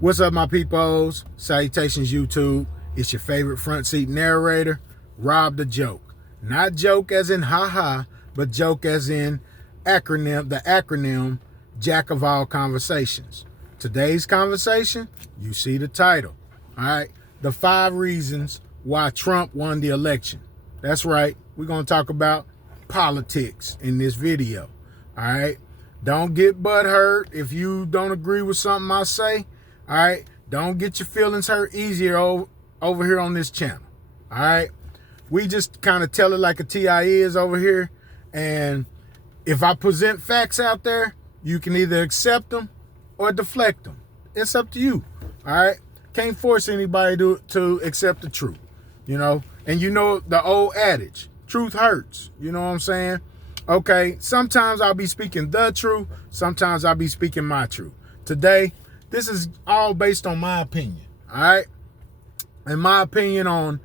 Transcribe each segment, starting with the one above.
What's up, my peoples? Salutations, YouTube. It's your favorite front seat narrator, Rob the Joke. Not joke as in haha, but joke as in acronym, the acronym Jack of all conversations. Today's conversation, you see the title. All right. The 5 reasons why Trump won the election. That's right. We're going to talk about politics in this video. All right. Don't get butthurt if you don't agree with something I say. All right, don't get your feelings hurt easier over here on this channel. All right, we just kind of tell it like a TI is over here. And if I present facts out there, you can either accept them or deflect them. It's up to you. All right, can't force anybody to accept the truth, you know. And you know the old adage, truth hurts. You know what I'm saying? Okay, sometimes I'll be speaking the truth. Sometimes I'll be speaking my truth. Today, this is all based on my opinion, all right? And my opinion on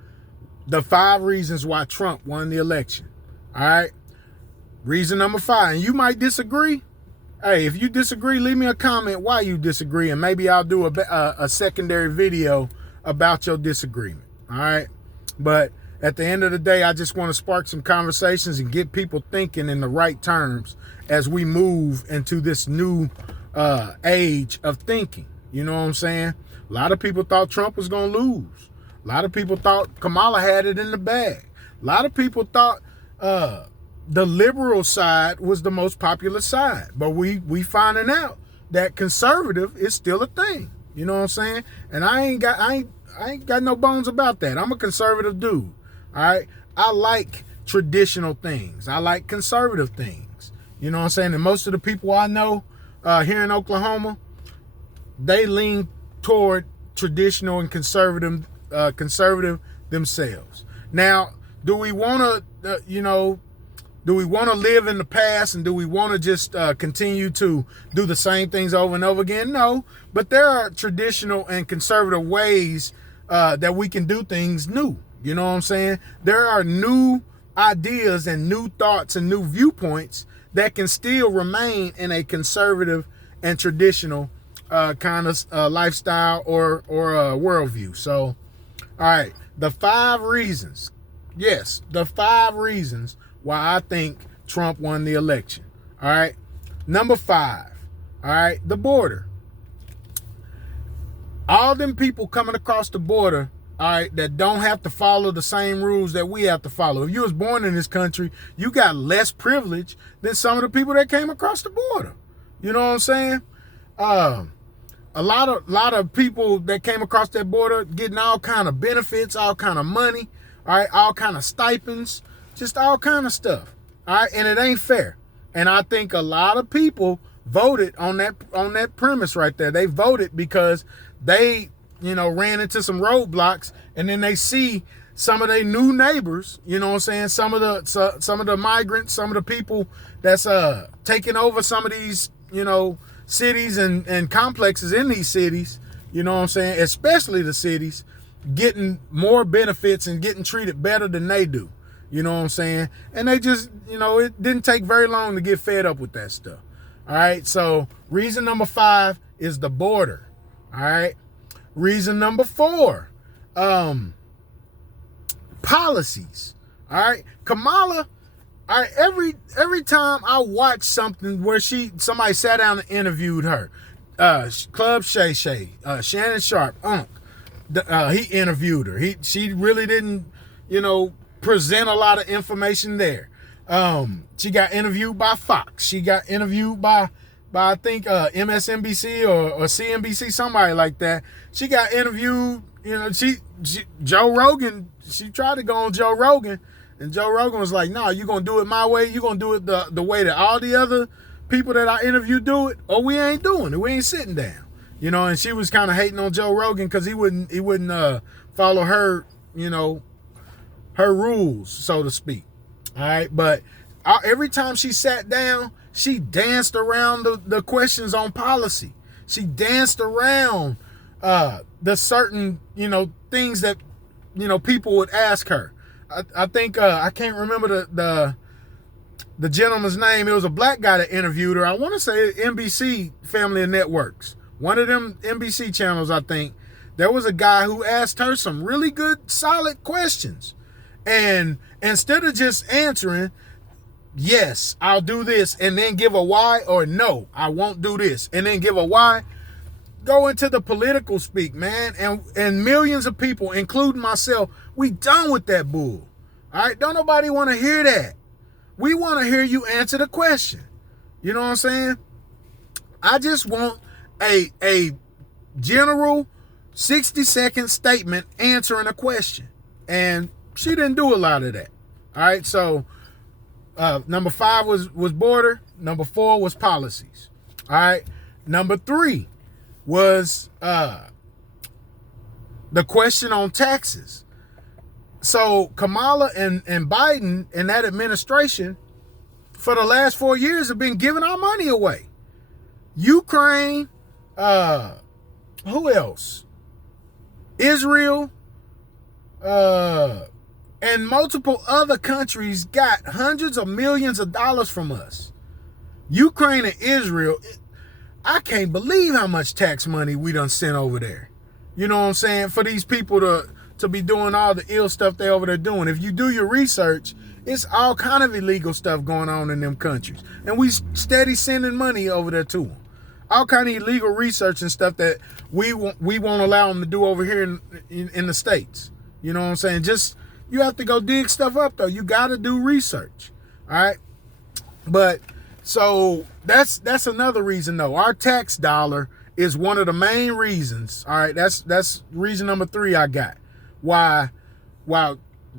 the 5 reasons why Trump won the election, all right? Reason number 5, and you might disagree. Hey, if you disagree, leave me a comment why you disagree, and maybe I'll do a secondary video about your disagreement, all right? But at the end of the day, I just want to spark some conversations and get people thinking in the right terms as we move into this new age of thinking. You know what I'm saying? A lot of people thought Trump was going to lose. A lot of people thought Kamala had it in the bag. A lot of people thought the liberal side was the most popular side. But we finding out that conservative is still a thing. You know what I'm saying? And I ain't got no bones about that. I'm a conservative dude. All right? I like traditional things. I like conservative things. You know what I'm saying? And most of the people I know here in Oklahoma, they lean toward traditional and conservative themselves. Now, do we want to, do we want to live in the past, and do we want to just continue to do the same things over and over again? No, but there are traditional and conservative ways that we can do things new. You know what I'm saying? There are new ideas and new thoughts and new viewpoints that can still remain in a conservative and traditional kind of lifestyle or worldview. So, all right, the 5 reasons. Yes, the 5 reasons why I think Trump won the election. All right, number 5. All right, the border. All them people coming across the border, all right, that don't have to follow the same rules that we have to follow. If you was born in this country, you got less privilege than some of the people that came across the border. You know what I'm saying? A lot of people that came across that border getting all kind of benefits, all kind of money, all right, all kind of stipends, just all kind of stuff. All right, and it ain't fair. And I think a lot of people voted on that premise right there. They voted because they ran into some roadblocks, and then they see some of their new neighbors, you know what I'm saying? Some of the migrants, some of the people that's taking over some of these, cities and complexes in these cities, you know what I'm saying? Especially the cities, getting more benefits and getting treated better than they do. You know what I'm saying? And they just, it didn't take very long to get fed up with that stuff. All right. So reason number 5 is the border. All right. Reason number 4, policies. All right, Kamala. All right, every time I watch something where somebody sat down and interviewed her, Club Shay Shay, Shannon Sharp, he interviewed her. She really didn't, present a lot of information there. She got interviewed by Fox. She got interviewed by I think MSNBC or CNBC, somebody like that. She got interviewed, Joe Rogan, she tried to go on Joe Rogan, and Joe Rogan was like, no, you're going to do it my way. You're going to do it the way that all the other people that I interview do it, or we ain't doing it. We ain't sitting down. And she was kind of hating on Joe Rogan because he wouldn't follow her, her rules, so to speak. All right. But every time she sat down, she danced around the questions on policy. She danced around the certain, things that, people would ask her. I think, I can't remember the gentleman's name. It was a black guy that interviewed her. I want to say NBC Family of Networks one of them NBC channels, I think, there was a guy who asked her some really good, solid questions. And instead of just answering, yes, I'll do this, and then give a why, or no, I won't do this, and then give a why, go into the political speak, man. And millions of people, including myself, we done with that bull. All right? Don't nobody want to hear that. We want to hear you answer the question. You know what I'm saying? I just want a general 60-second statement answering a question. And she didn't do a lot of that. All right? So number 5 was border. Number 4 was policies. All right? Number 3 was the question on taxes. So Kamala and Biden and that administration for the last 4 years have been giving our money away. Ukraine, who else? Israel, and multiple other countries got hundreds of millions of dollars from us. Ukraine and Israel, I can't believe how much tax money we done sent over there. You know what I'm saying? For these people to be doing all the ill stuff they over there doing. If you do your research, it's all kind of illegal stuff going on in them countries. And we steady sending money over there to them. All kind of illegal research and stuff that we won't allow them to do over here in the States. You know what I'm saying? Just, you have to go dig stuff up, though. You got to do research. All right? But, so, that's another reason, though. Our tax dollar is one of the main reasons. All right? That's reason number 3 I got. Why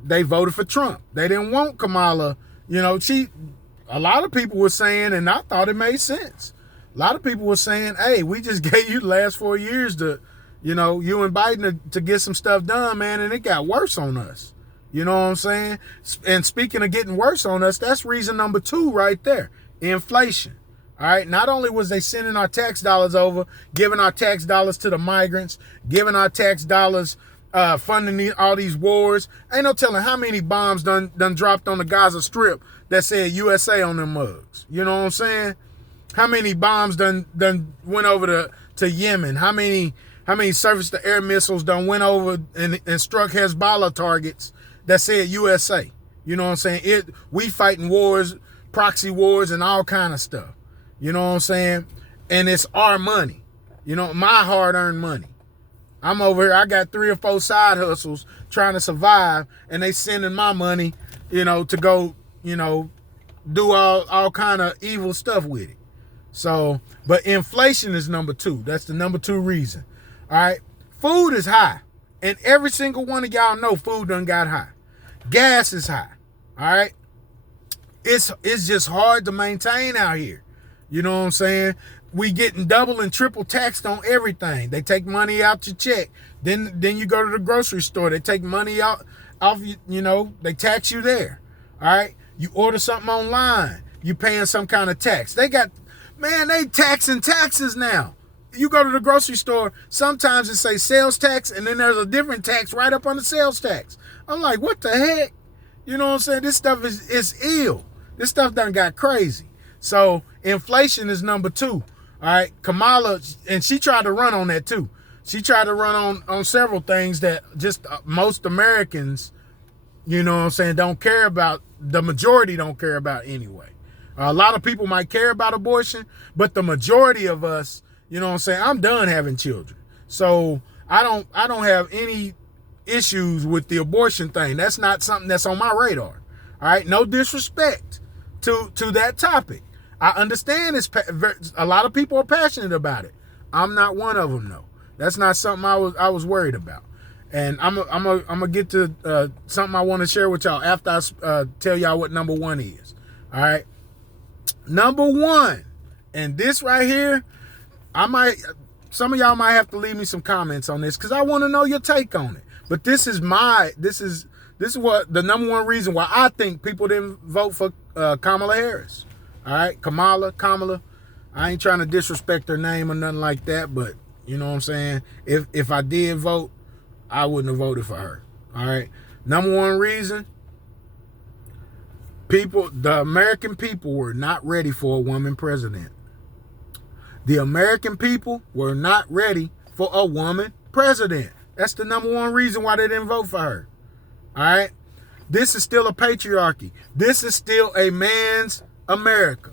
they voted for Trump. They didn't want Kamala. You know, a lot of people were saying, and I thought it made sense. A lot of people were saying, hey, we just gave you the last 4 years to, you know, you and Biden to get some stuff done, man, and it got worse on us. You know what I'm saying? And speaking of getting worse on us, that's reason number 2 right there. Inflation. All right? Not only was they sending our tax dollars over, giving our tax dollars to the migrants, giving our tax dollars funding all these wars. Ain't no telling how many bombs done dropped on the Gaza Strip that said USA on them mugs. You know what I'm saying? How many bombs done went over to Yemen? How many surface-to-air missiles done went over and struck Hezbollah targets that said USA? You know what I'm saying? We fighting wars, proxy wars, and all kind of stuff. You know what I'm saying? And it's our money. You know, my hard-earned money. I'm over here, I got 3 or 4 side hustles trying to survive, and they sending my money, you know, to go, you know, do all kind of evil stuff with it. So, but inflation is number 2. That's the number 2 reason. All right. Food is high. And every single one of y'all know food done got high. Gas is high. All right. It's just hard to maintain out here. You know what I'm saying? We getting double and triple taxed on everything. They take money out your check. Then you go to the grocery store. They take money off you know, they tax you there. All right. You order something online. You paying some kind of tax. They taxing taxes now. You go to the grocery store, sometimes it say sales tax, and then there's a different tax right up on the sales tax. I'm like, what the heck? You know what I'm saying? This stuff is ill. This stuff done got crazy. So inflation is number 2. All right. Kamala, and she tried to run on that too. She tried to run on several things that just most Americans, you know what I'm saying, don't care about. The majority don't care about anyway. A lot of people might care about abortion, but the majority of us, you know what I'm saying, I'm done having children. So I don't have any issues with the abortion thing. That's not something that's on my radar. All right. No disrespect to that topic. I understand a lot of people are passionate about it. I'm not one of them, though. That's not something I was worried about. And I'm gonna get to something I want to share with y'all after I tell y'all what number 1 is. All right. Number 1, and this right here, some of y'all might have to leave me some comments on this because I want to know your take on it. But this is what the number 1 reason why I think people didn't vote for Kamala Harris. All right, Kamala. I ain't trying to disrespect her name or nothing like that, but you know what I'm saying? If I did vote, I wouldn't have voted for her. All right. Number 1 reason, the American people were not ready for a woman president. The American people were not ready for a woman president. That's the number one reason why they didn't vote for her. All right? This is still a patriarchy. This is still a man's America.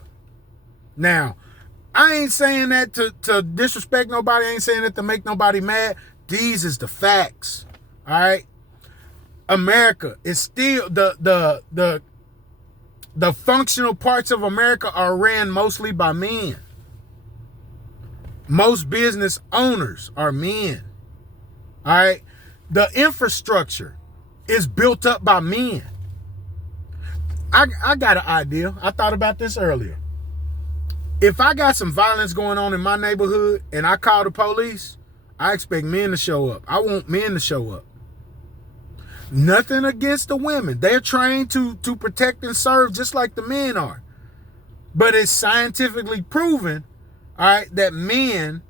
Now, I ain't saying that to disrespect nobody. I ain't saying that to make nobody mad. These is the facts. All right? America is still the functional parts of America are ran mostly by men. Most business owners are men. All right? The infrastructure is built up by men. I got an idea. I thought about this earlier. If I got some violence going on in my neighborhood and I call the police, I expect men to show up. I want men to show up. Nothing against the women. They're trained to protect and serve just like the men are. But it's scientifically proven, all right, that men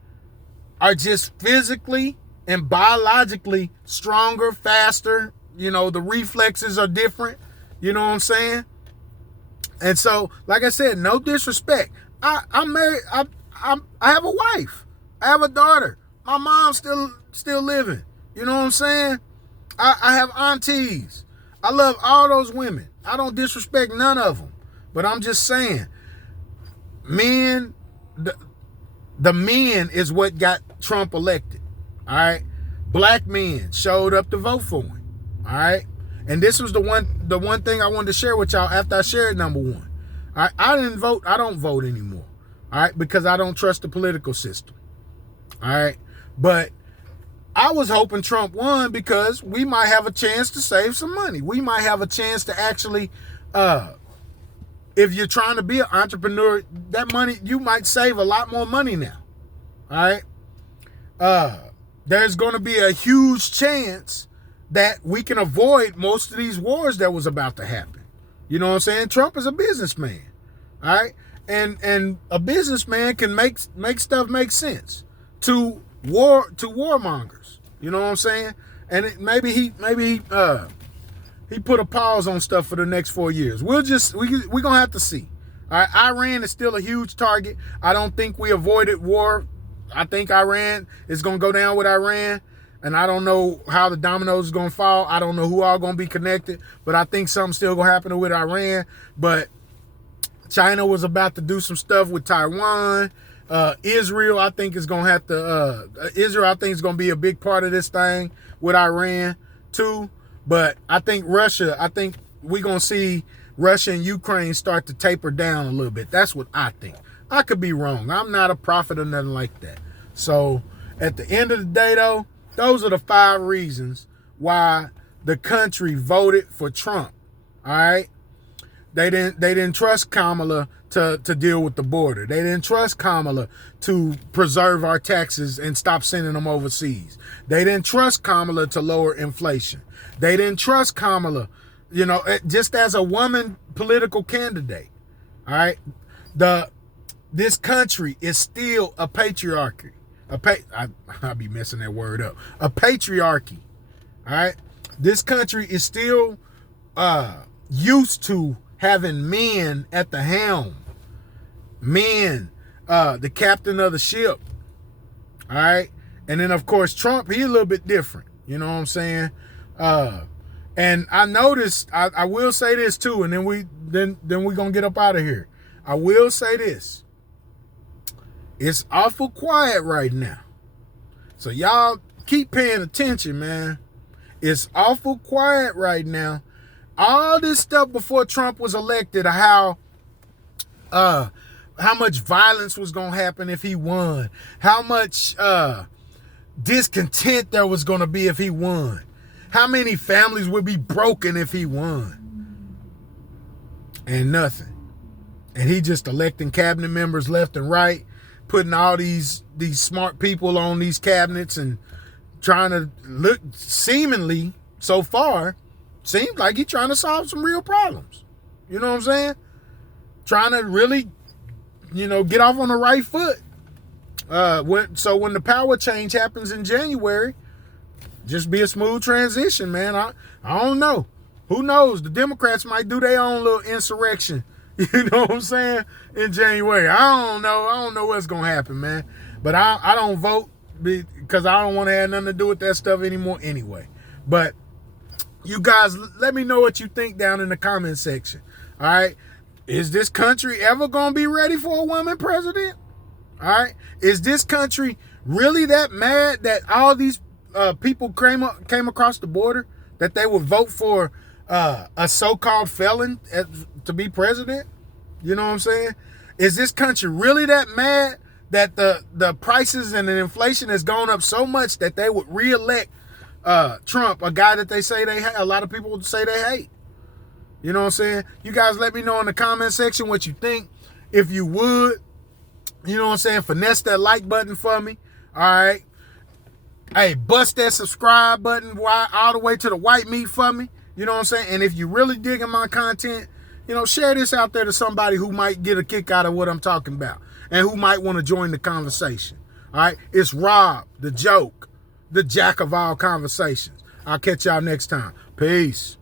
are just physically and biologically stronger, faster. You know, the reflexes are different. You know what I'm saying? And so, like I said, no disrespect. I'm married. I have a wife. I have a daughter. My mom's still living. You know what I'm saying? I have aunties. I love all those women. I don't disrespect none of them. But I'm just saying, men, the men is what got Trump elected. All right? Black men showed up to vote for him. All right? And this was the one thing I wanted to share with y'all after I shared number one. All right? I didn't vote. I don't vote anymore. All right? Because I don't trust the political system. All right? But I was hoping Trump won because we might have a chance to save some money. We might have a chance to actually, if you're trying to be an entrepreneur, that money, you might save a lot more money now. All right? There's going to be a huge chance that we can avoid most of these wars that was about to happen. You know what I'm saying? Trump is a businessman. All right? And a businessman can make stuff make sense to warmongers. You know what I'm saying? And maybe he put a pause on stuff for the next 4 years. We're gonna have to see. All right, Iran is still a huge target. I don't think we avoided war. I think Iran is gonna go down with Iran, and I don't know how the dominoes is gonna fall. I don't know who all gonna be connected, but I think something's still gonna happen with Iran. But China was about to do some stuff with Taiwan. Israel, I think is gonna have to. Israel, I think is gonna be a big part of this thing with Iran too. But I think Russia. I think we're gonna see Russia and Ukraine start to taper down a little bit. That's what I think. I could be wrong. I'm not a prophet or nothing like that. So at the end of the day, though, those are the 5 reasons why the country voted for Trump. All right, they didn't trust Kamala to deal with the border. They didn't trust Kamala to preserve our taxes and stop sending them overseas. They didn't trust Kamala to lower inflation. They didn't trust Kamala, you know, just as a woman political candidate. All right. This country is still a patriarchy. I'll be messing that word up. A patriarchy. All right. This country is still used to having men at the helm. Men, the captain of the ship. All right. And then of course Trump, he a little bit different. You know what I'm saying? And I noticed, I will say this too, and then we're gonna get up out of here. I will say this. It's awful quiet right now. So y'all keep paying attention, man. It's awful quiet right now. All this stuff before Trump was elected, how much violence was going to happen if he won, how much discontent there was going to be if he won, how many families would be broken if he won, and nothing. And he just electing cabinet members left and right, putting all these smart people on these cabinets and trying to look, seemingly so far, seems like he's trying to solve some real problems. You know what I'm saying? Trying to really, get off on the right foot. When the power change happens in January, just be a smooth transition, man. I don't know. Who knows? The Democrats might do their own little insurrection You know what I'm saying? In January. I don't know. I don't know what's going to happen, man. But I don't vote because I don't want to have nothing to do with that stuff anymore anyway. But you guys, let me know what you think down in the comment section. All right? Is this country ever going to be ready for a woman president? All right? Is this country really that mad that all these people came across the border that they would vote for a so-called felon to be president? You know what I'm saying? Is this country really that mad that the prices and the inflation has gone up so much that they would reelect Trump, a guy that they say they hate? A lot of people would say they hate. You know what I'm saying? You guys let me know in the comment section what you think. If you would, you know what I'm saying, finesse that like button for me. All right. Hey, bust that subscribe button all the way to the white meat for me. You know what I'm saying? And if you really digging my content, you know, share this out there to somebody who might get a kick out of what I'm talking about and who might want to join the conversation. All right. It's Rob, the joke, the jack of all conversations. I'll catch y'all next time. Peace.